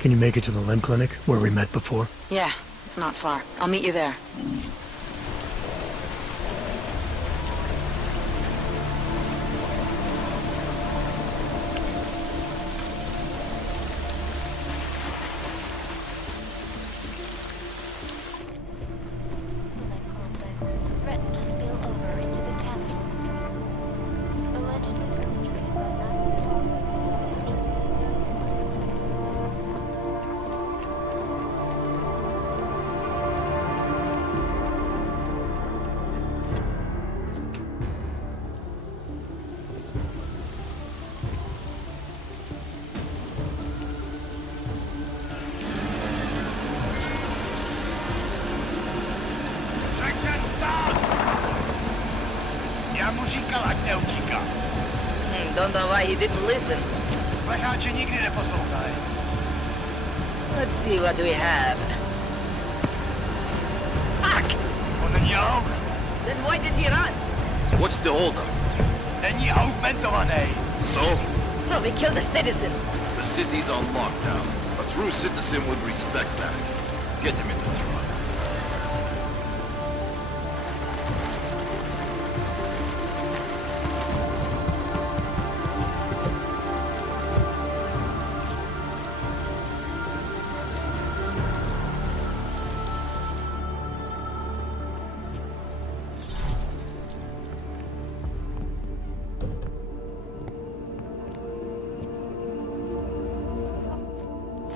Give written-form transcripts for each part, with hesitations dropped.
Can you make it to the limb clinic, where we met before? Yeah, it's not far. I'll meet you there. Threatened to spill over into the capital streets. Allegedly perpetrated by massive augmented Jensen, stop! Já mu říkal, ať neutíká. Don't know why he didn't listen. Plecháči nikdy neposlouchají. Let's see what we have. Fuck! On není aug. Then why did he run? What's the holdup? Není augmentovaný. So we killed a citizen. The city's on lockdown. A true citizen would respect that. Get him in the truck.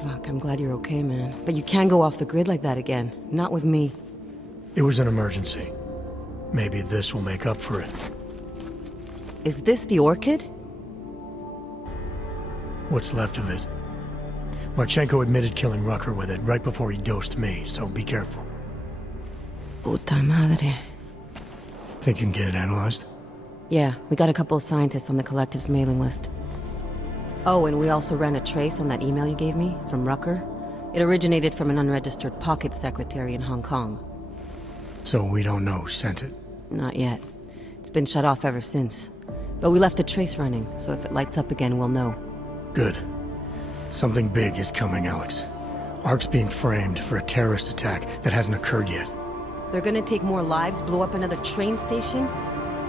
Fuck, I'm glad you're okay, man. But you can't go off the grid like that again. Not with me. It was an emergency. Maybe this will make up for it. Is this the orchid? What's left of it. Marchenko admitted killing Rucker with it right before he dosed me, so be careful. Puta madre. Think you can get it analyzed? Yeah, we got a couple of scientists on the collective's mailing list. Oh, and we also ran a trace on that email you gave me, from Rucker. It originated from an unregistered pocket secretary in Hong Kong. So we don't know who sent it? Not yet. It's been shut off ever since. But we left a trace running, so if it lights up again, we'll know. Good. Something big is coming, Alex. Ark's being framed for a terrorist attack that hasn't occurred yet. They're gonna take more lives, blow up another train station?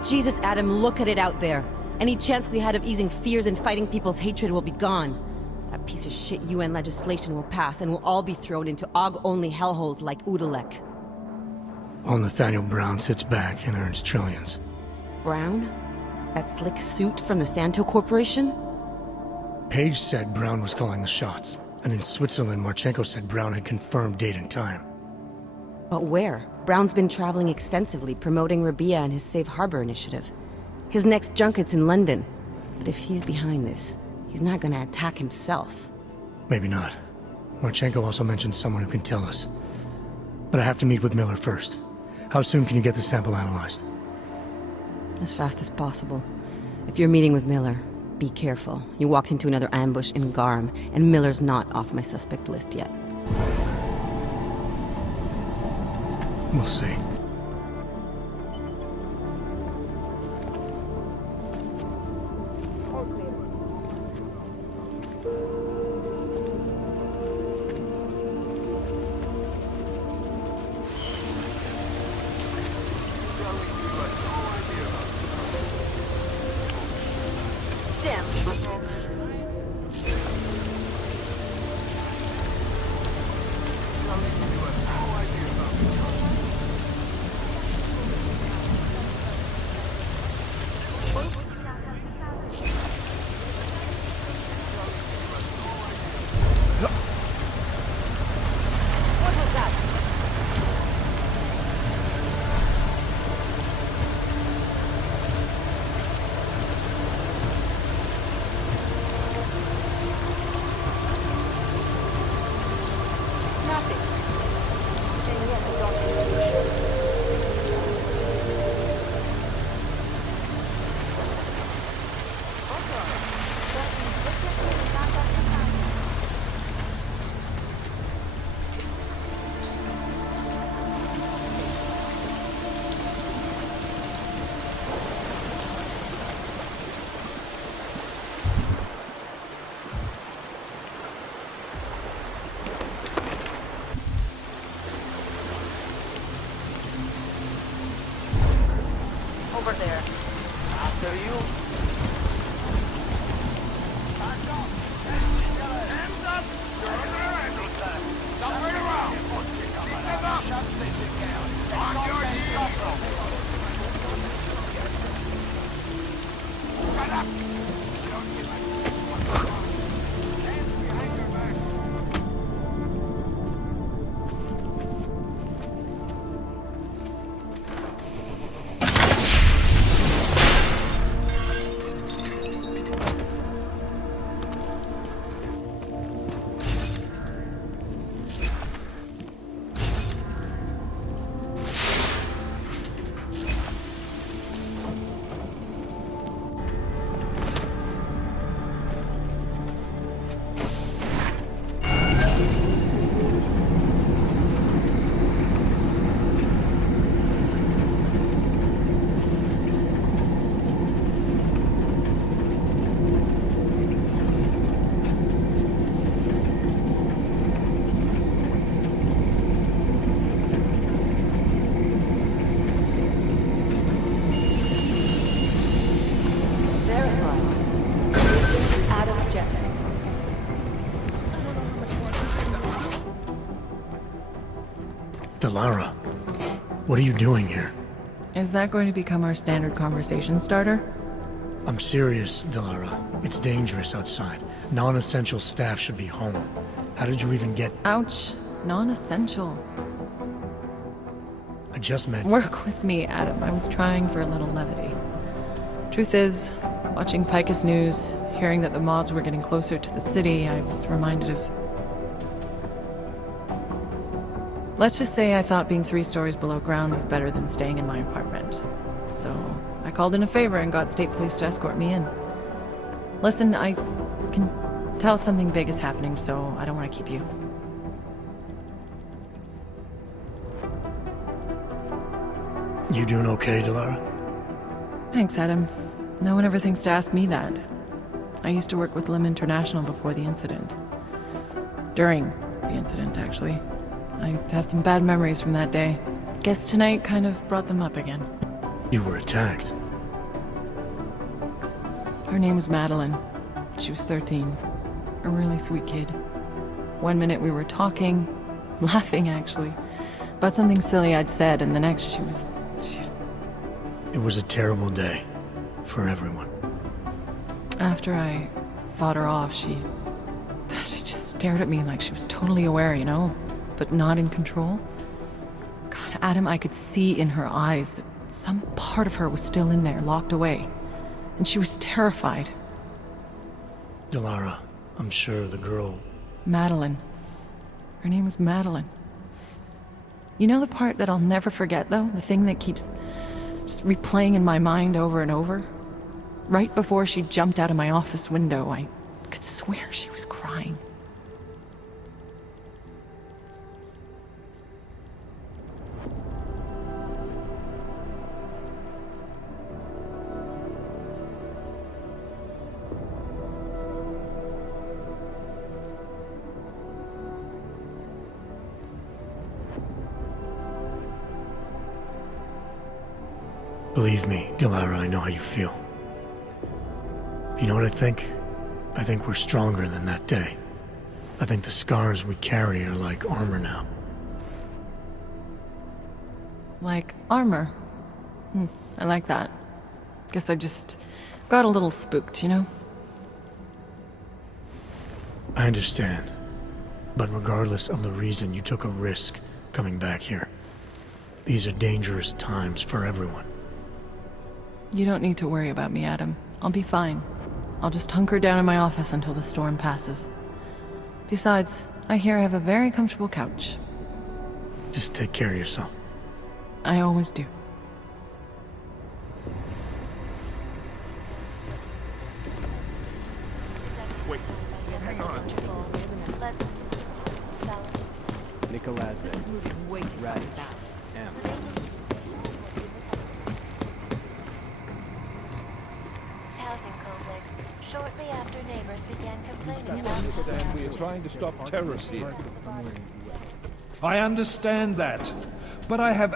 Jesus, Adam, look at it out there. Any chance we had of easing fears and fighting people's hatred will be gone. That piece of shit UN legislation will pass, and we'll all be thrown into AUG-only hellholes like Udalek. While Nathaniel Brown sits back and earns trillions. Brown? That slick suit from the Santo Corporation? Page said Brown was calling the shots, and in Switzerland, Marchenko said Brown had confirmed date and time. But where? Brown's been traveling extensively, promoting Rabia and his Safe Harbor initiative. His next junket's in London. But if he's behind this, he's not gonna attack himself. Maybe not. Marchenko also mentioned someone who can tell us. But I have to meet with Miller first. How soon can you get the sample analyzed? As fast as possible. If you're meeting with Miller, be careful. You walked into another ambush in Garm, and Miller's not off my suspect list yet. We'll see. after you. Hands up! Turn around, don't turn around! Stand up! On your heels! Shut up! Hands behind your back! Jensen. Delara, what are you doing here? Is that going to become our standard conversation starter? I'm serious, Delara. It's dangerous outside. Non-essential staff should be home. How did you even get... Ouch. Non-essential. I just meant... Work with me, Adam. I was trying for a little levity. Truth is, watching Picus News, hearing that the mobs were getting closer to the city, I was reminded of... Let's just say I thought being 3 stories below ground was better than staying in my apartment. So, I called in a favor and got state police to escort me in. Listen, I can tell something big is happening, so I don't want to keep you. You doing okay, Delara? Thanks, Adam. No one ever thinks to ask me that. I used to work with Lim International before the incident. During the incident, actually. I have some bad memories from that day. Guess tonight kind of brought them up again. You were attacked. Her name was Madeline. She was 13. A really sweet kid. One minute we were talking, laughing actually, about something silly I'd said, and the next she was... It was a terrible day. For everyone. After I fought her off, she just stared at me like she was totally aware, you know? But not in control. God, Adam, I could see in her eyes that some part of her was still in there, locked away. And she was terrified. Delara, I'm sure the girl... Madeline. Her name was Madeline. You know the part that I'll never forget, though? The thing that keeps just replaying in my mind over and over? Right before she jumped out of my office window, I could swear she was crying. Believe me, Delara, I know how you feel. You know what I think? I think we're stronger than that day. I think the scars we carry are like armor now. Like armor? I like that. Guess I just got a little spooked, you know? I understand. But regardless of the reason, you took a risk coming back here. These are dangerous times for everyone. You don't need to worry about me, Adam. I'll be fine. I'll just hunker down in my office until the storm passes. Besides, I hear I have a very comfortable couch. Just take care of yourself. I always do. Wait, hang on. Nicolazzi. This is moving way too Right. fast. M. Housing complex. Shortly after neighbors began complaining about We are trying to stop terrorists here. I understand that, but I have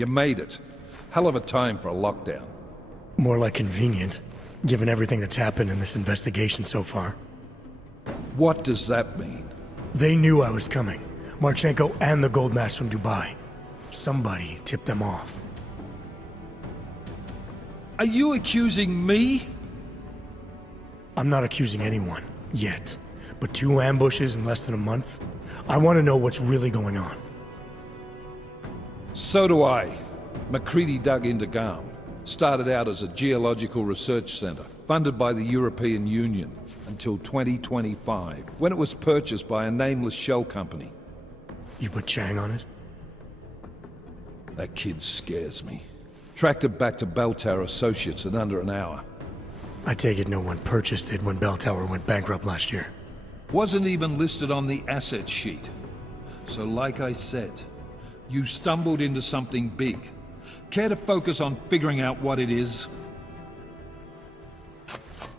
You made it. Hell of a time for a lockdown. More like convenient, given everything that's happened in this investigation so far. What does that mean? They knew I was coming. Marchenko and the gold mask from Dubai. Somebody tipped them off. Are you accusing me? I'm not accusing anyone, yet. But 2 ambushes in less than a month? I want to know what's really going on. So do I. MacCready dug into GARM. Started out as a geological research center, funded by the European Union, until 2025, when it was purchased by a nameless shell company. You put Chang on it? That kid scares me. Tracked it back to Bell Tower Associates in under an hour. I take it no one purchased it when Bell Tower went bankrupt last year. Wasn't even listed on the asset sheet. So like I said, you stumbled into something big. Care to focus on figuring out what it is?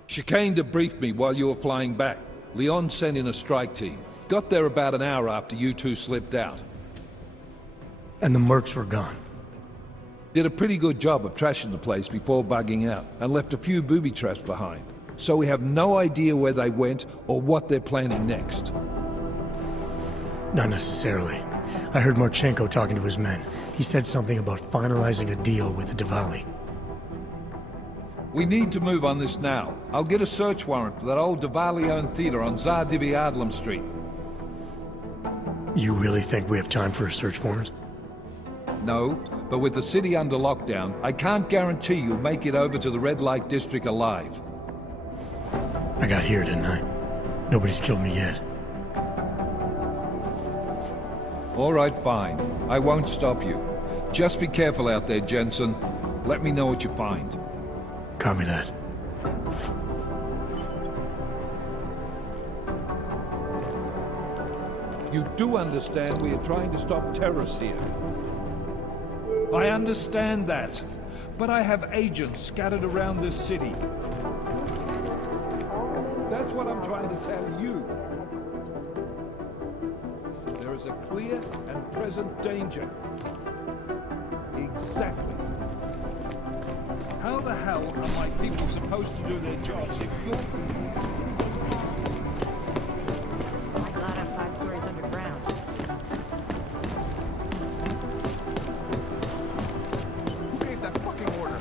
Chicane debriefed me while you were flying back. Leon sent in a strike team. Got there about an hour after you two slipped out. And the mercs were gone. Did a pretty good job of trashing the place before bugging out, and left a few booby traps behind. So we have no idea where they went or what they're planning next. Not necessarily. I heard Marchenko talking to his men. He said something about finalizing a deal with the Dvali. We need to move on this now. I'll get a search warrant for that old Dvali-owned theater on Tsar Divi Adlam Street. You really think we have time for a search warrant? No, but with the city under lockdown, I can't guarantee you'll make it over to the Red Light District alive. I got here, didn't I? Nobody's killed me yet. All right, fine. I won't stop you. Just be careful out there, Jensen. Let me know what you find. Copy that. You do understand we are trying to stop terrorists here. I understand that, but I have agents scattered around this city. That's what I'm trying to tell you. There is a clear and present danger. Exactly. How the hell are my people supposed to do their jobs if you're... My God, I'm 5 stories underground. Who gave that fucking order?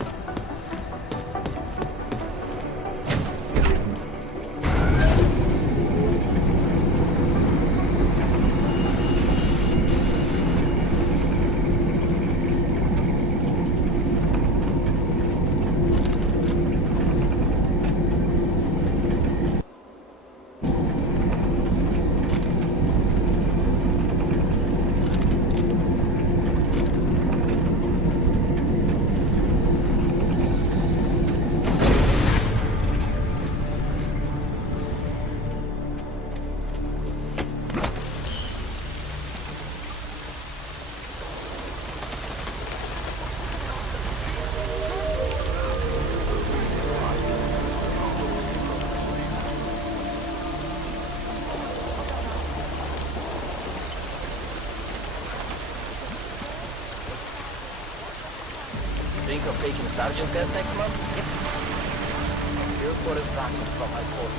Think of taking sergeant test next month? Yep. Here's for instructions from my course.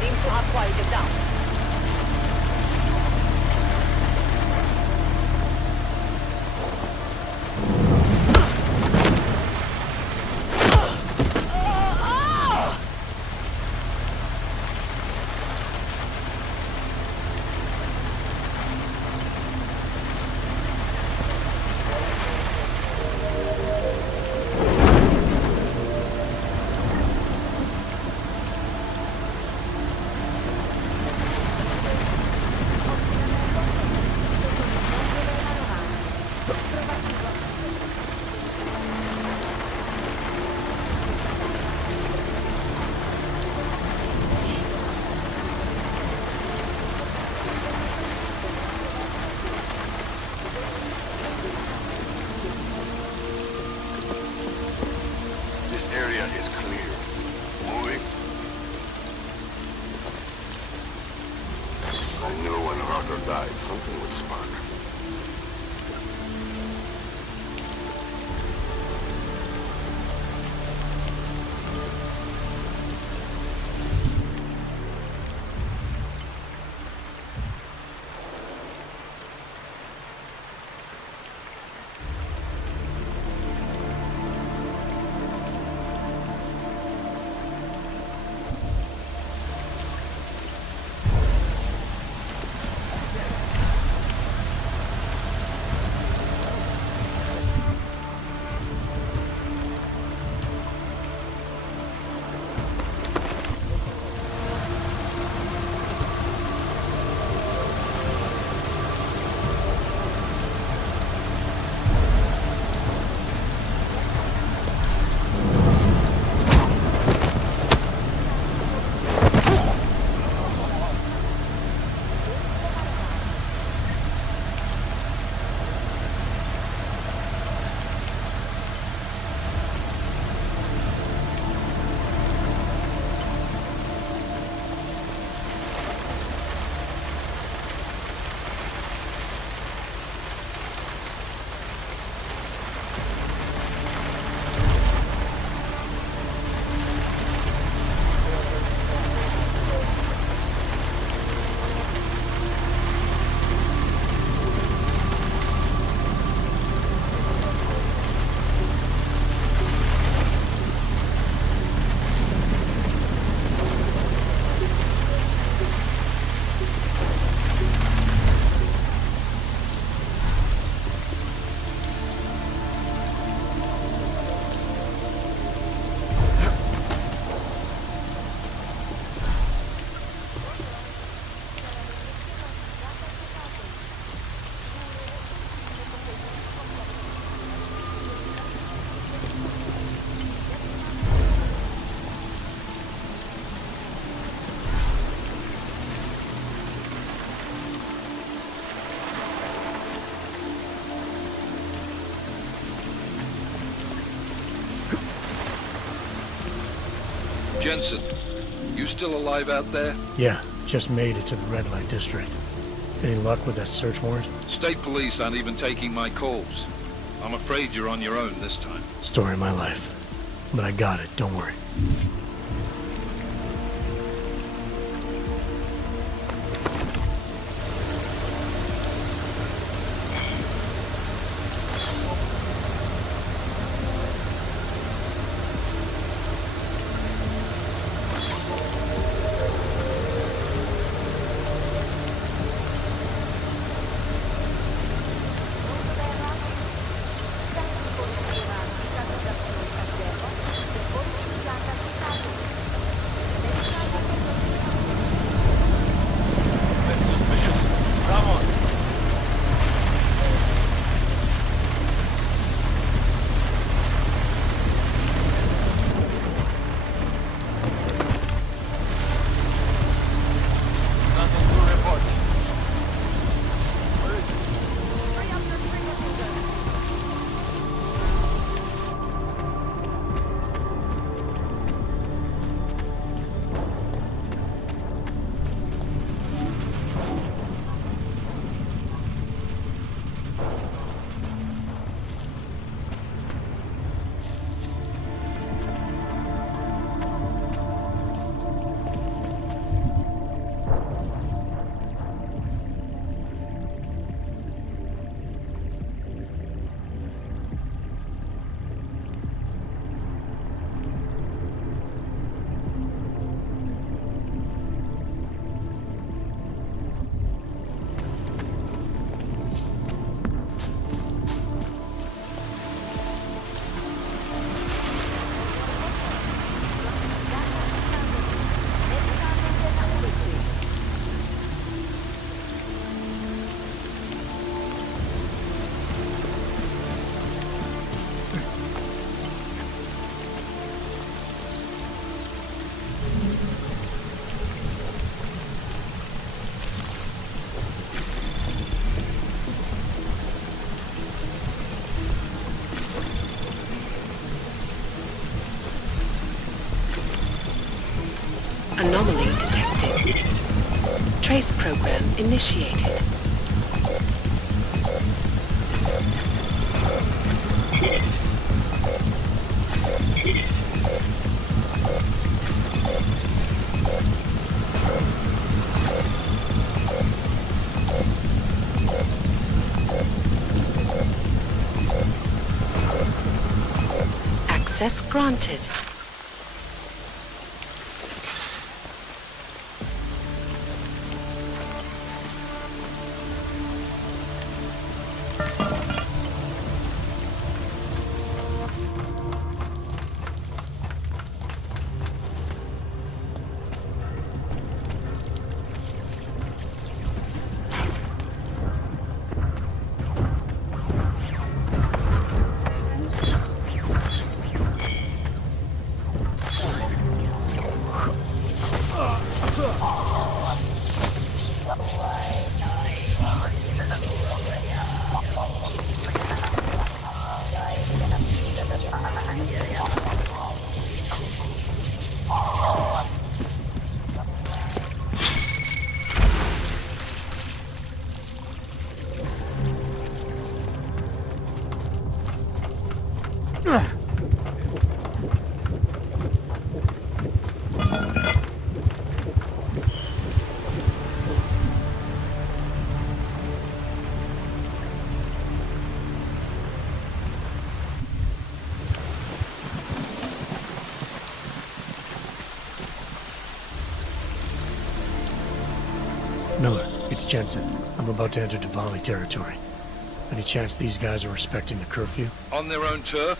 Seems to have quieted down. is clear. Moving. I knew when Harker died, something would spark. Jensen, you still alive out there? Yeah, just made it to the red light district. Any luck with that search warrant? State police aren't even taking my calls. I'm afraid you're on your own this time. Story of my life. But I got it, don't worry. Anomaly detected. Trace program initiated. Access granted. Miller, it's Jensen. I'm about to enter Dvali territory. Any chance these guys are respecting the curfew? On their own turf,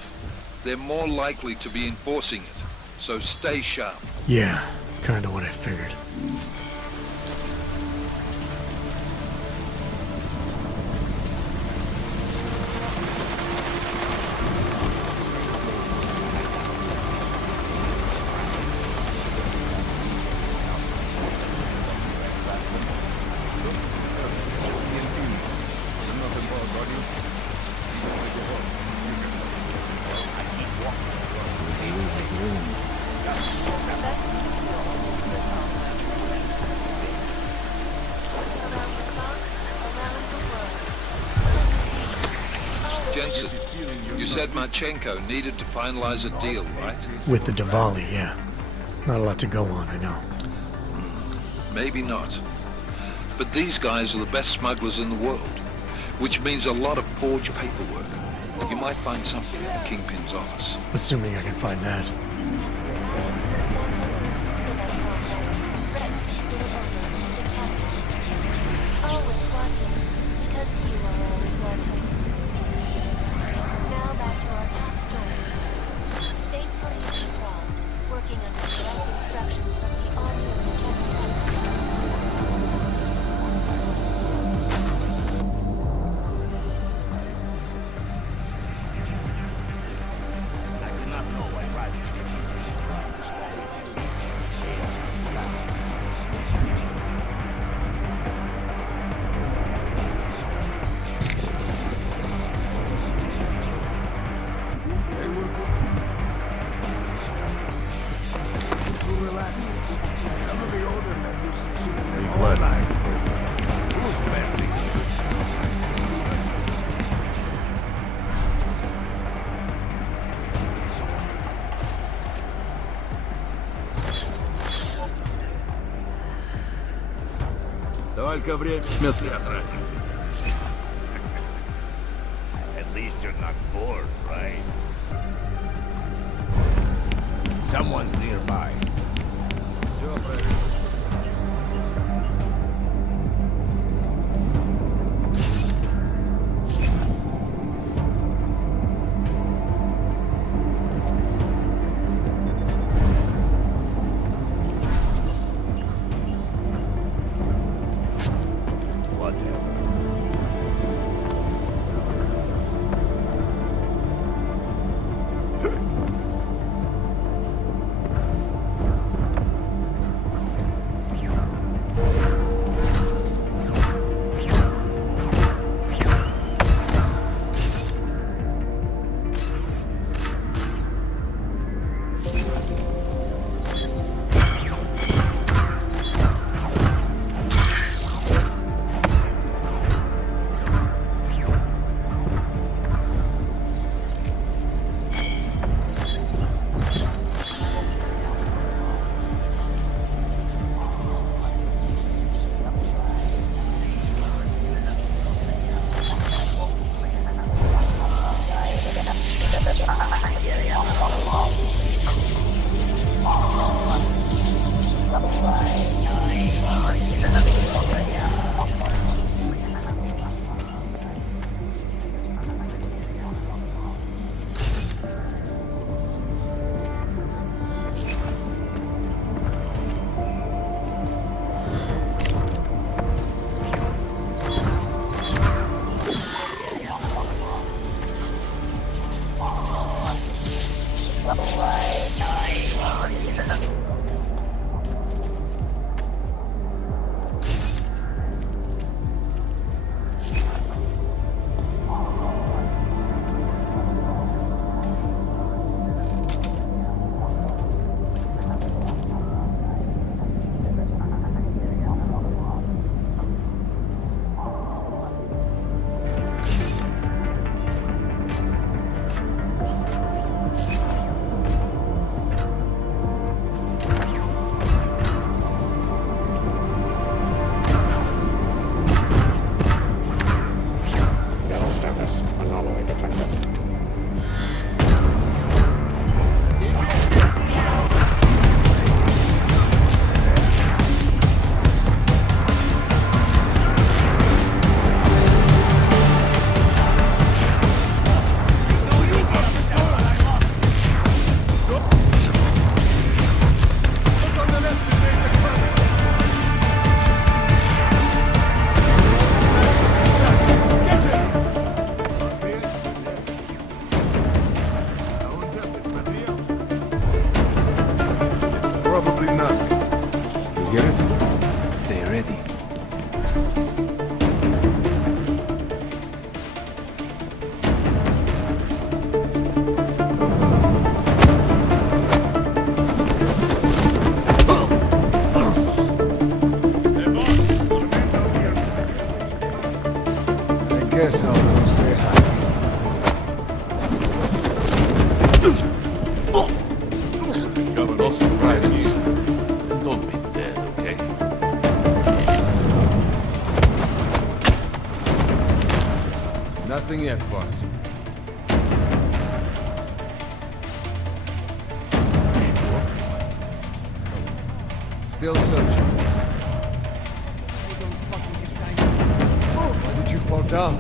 they're more likely to be enforcing it. So stay sharp. Yeah, kinda what I figured. Jensen, you said Marchenko needed to finalize a deal, right? With the Dvali, yeah. Not a lot to go on, I know. Maybe not. But these guys are the best smugglers in the world, which means a lot of forged paperwork. You might find something in the Kingpin's office. Assuming I can find that. Always watching, because you are always watching. Now back to our top story. State police involved, working under direct instructions from the audio intelligence. I did not know why riding GPCs around this crazy to me. They are disgusting. They were good. To relax. Some of the older men used to see them all night. Who's the best thing? Только время зря тратим. At least you're not bored, right? Someone's nearby. guess I'll go say hi. Governor, no surprises. Don't be dead, okay? Nothing yet, boss. Still searching. Why did you fall down?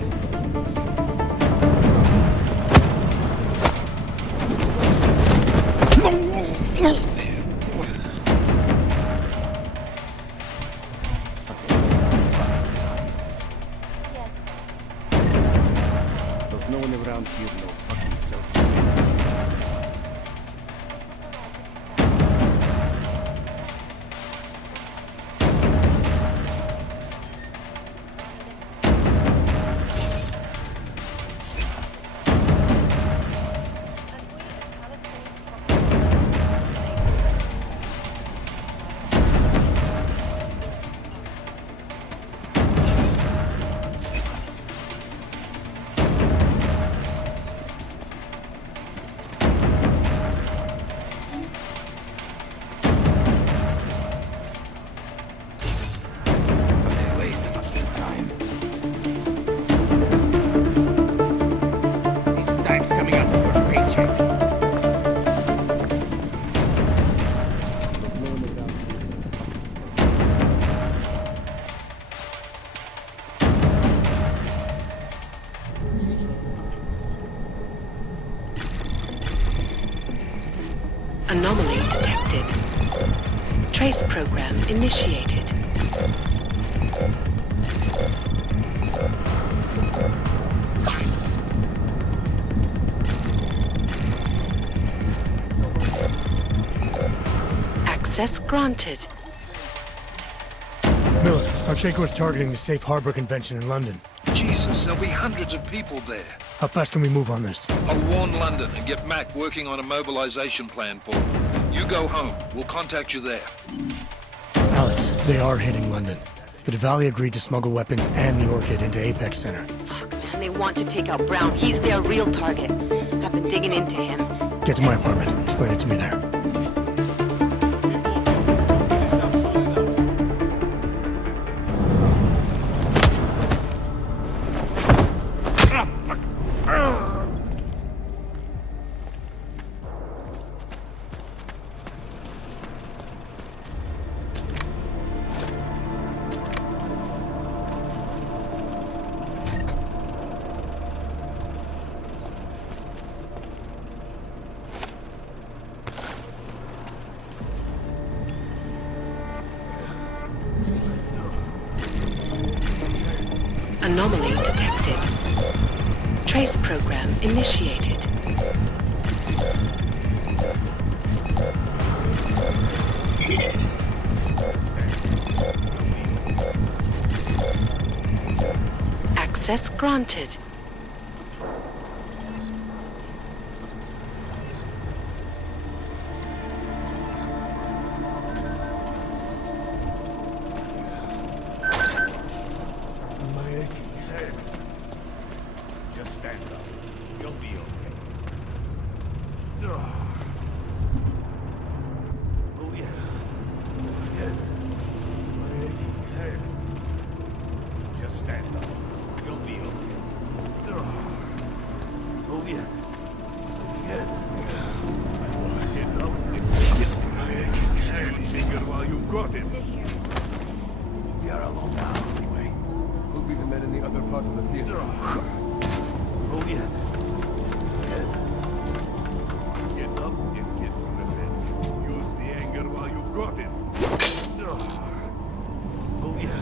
There's no one around here, no fucking self-defense. Anomaly detected. Trace program initiated. Access granted. Miller, Shirrako is targeting the Safe Harbor Convention in London. Jesus, there'll be hundreds of people there. How fast can we move on this? I'll warn London and get Mac working on a mobilization plan for them. You go home. We'll contact you there. Alex, they are hitting London. The Dvali agreed to smuggle weapons and the Orchid into Apex Center. Fuck, man, they want to take out Brown. He's their real target. I've been digging into him. Get to my apartment. Explain it to me there. Anomaly detected. Trace program initiated. Access granted. Just stand up. You'll be okay. Oh yeah. Just stand up. You'll be okay. Oh yeah. Sit up. Finger while you've got it. You're alone now, anyway. Could be the men in the other part of the theater. Oh yeah. Get up and get revenge. Use the anger while you've got it. Oh yeah.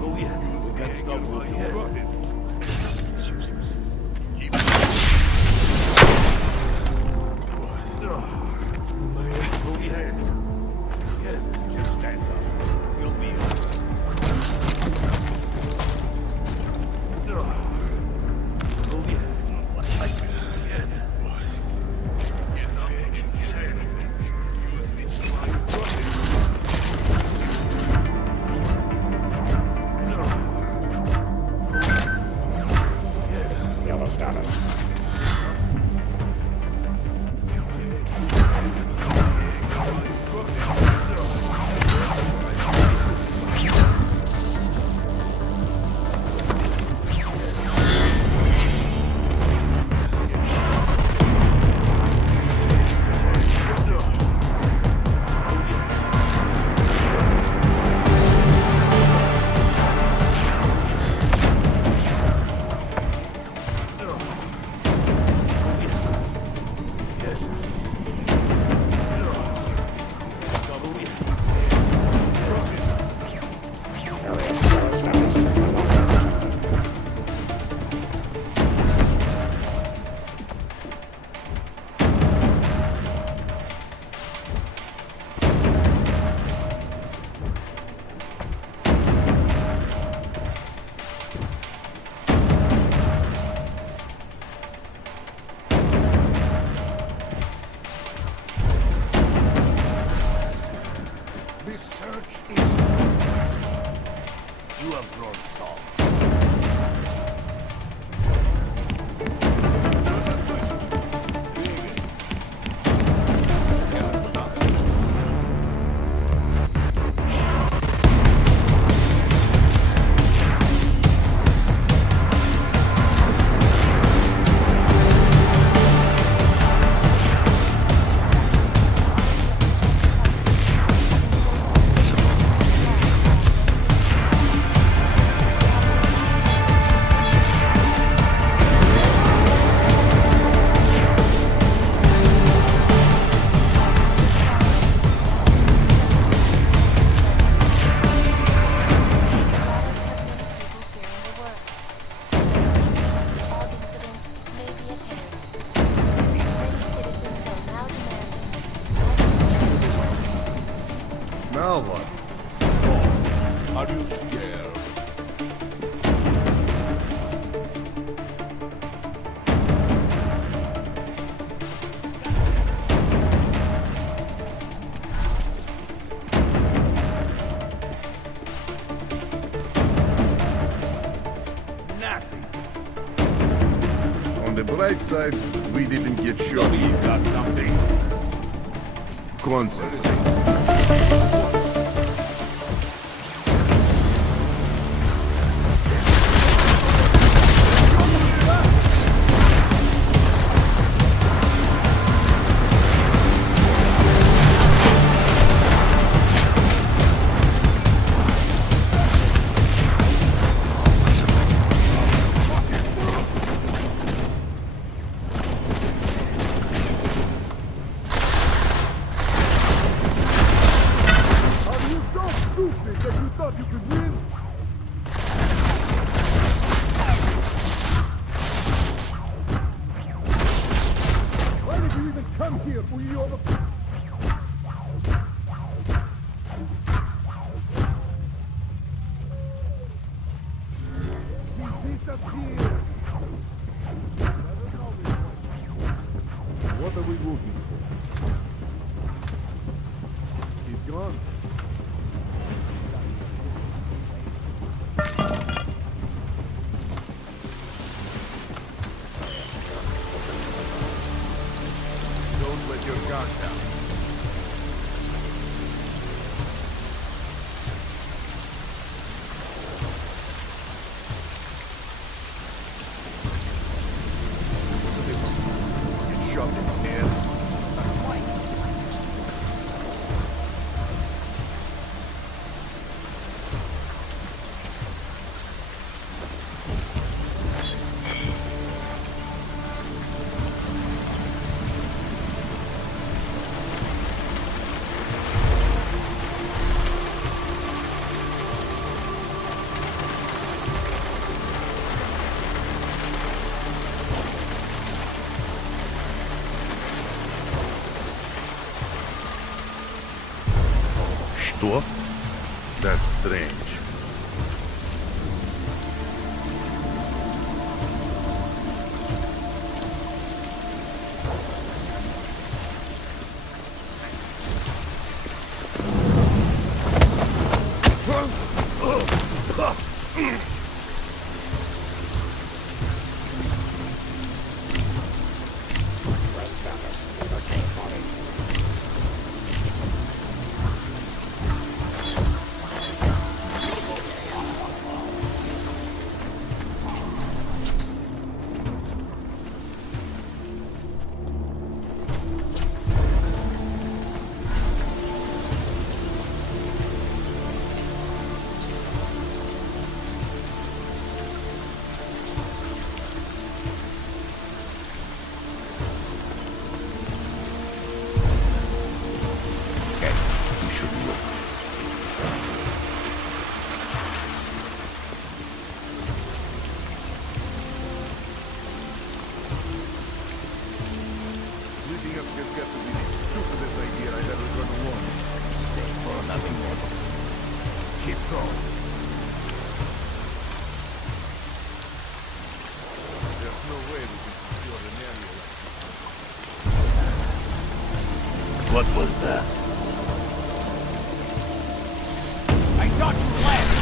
Oh yeah. You can't stop while you've got it. It's useless. Keep it. Oh yeah. Just stand up. You'll be Now what? Are you scared? Nothing. On the bright side, we didn't get shot. You got something. Concept. What are we looking for? He's gone. Don't let your guard down. Get shoved in here. Что? That's strange. What was that? I thought you left!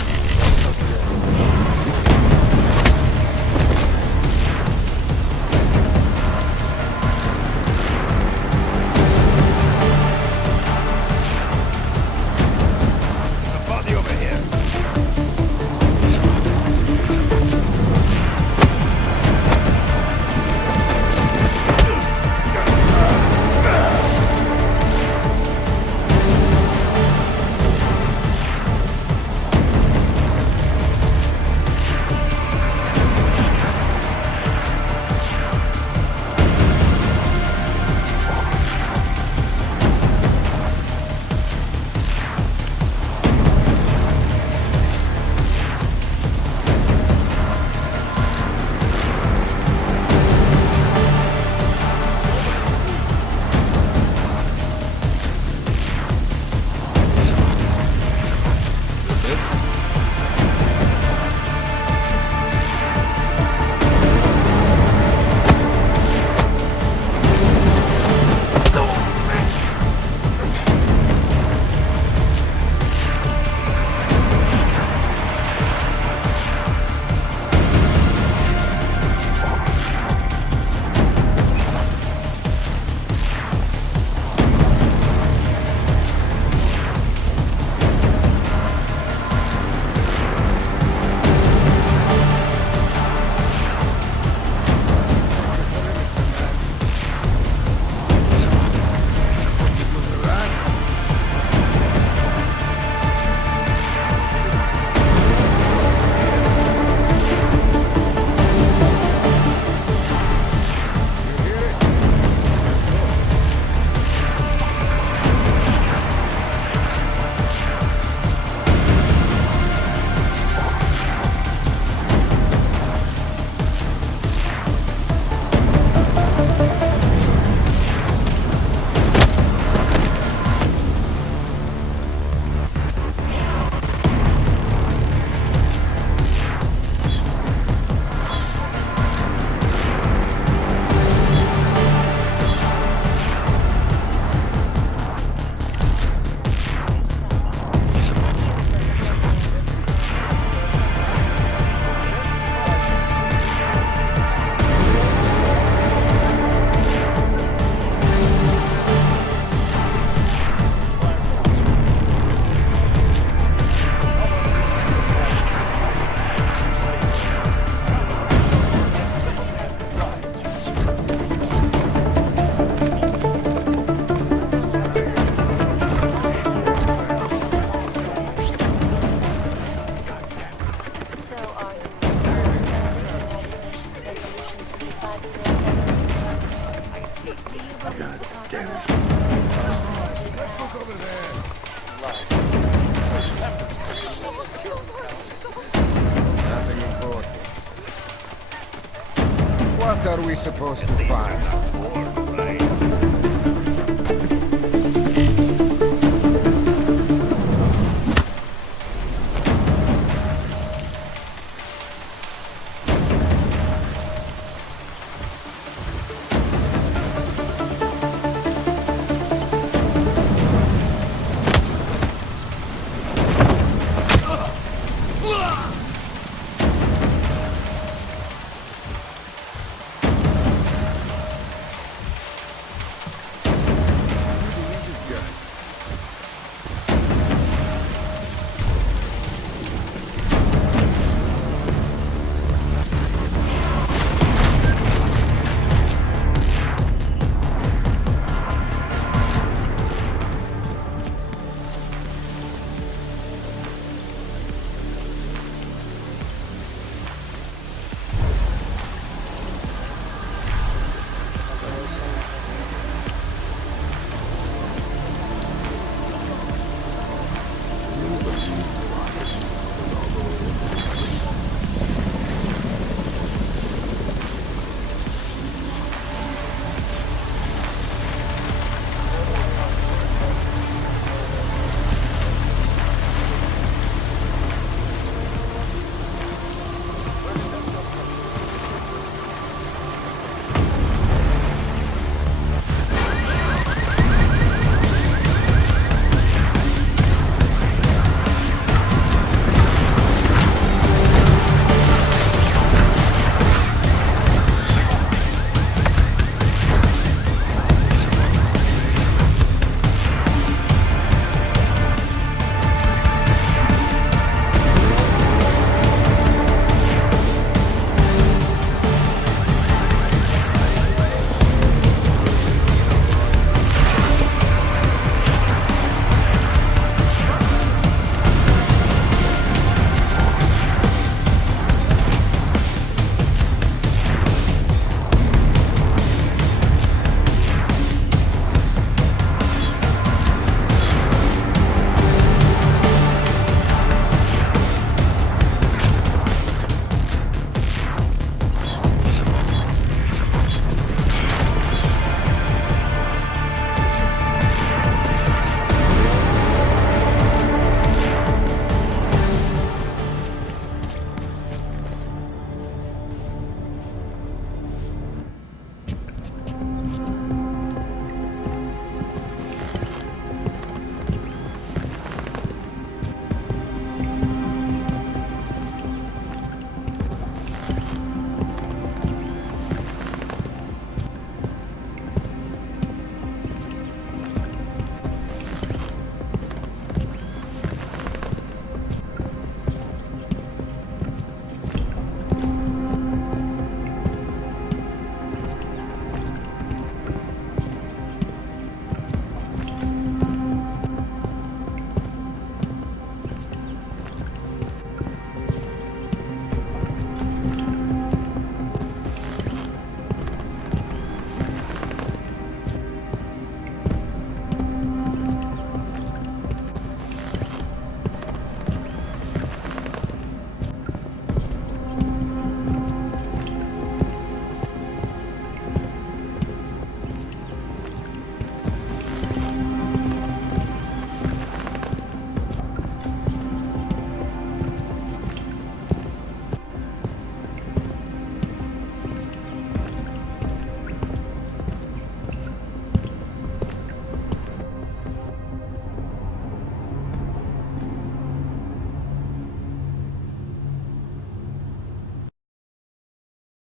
What are we supposed to find?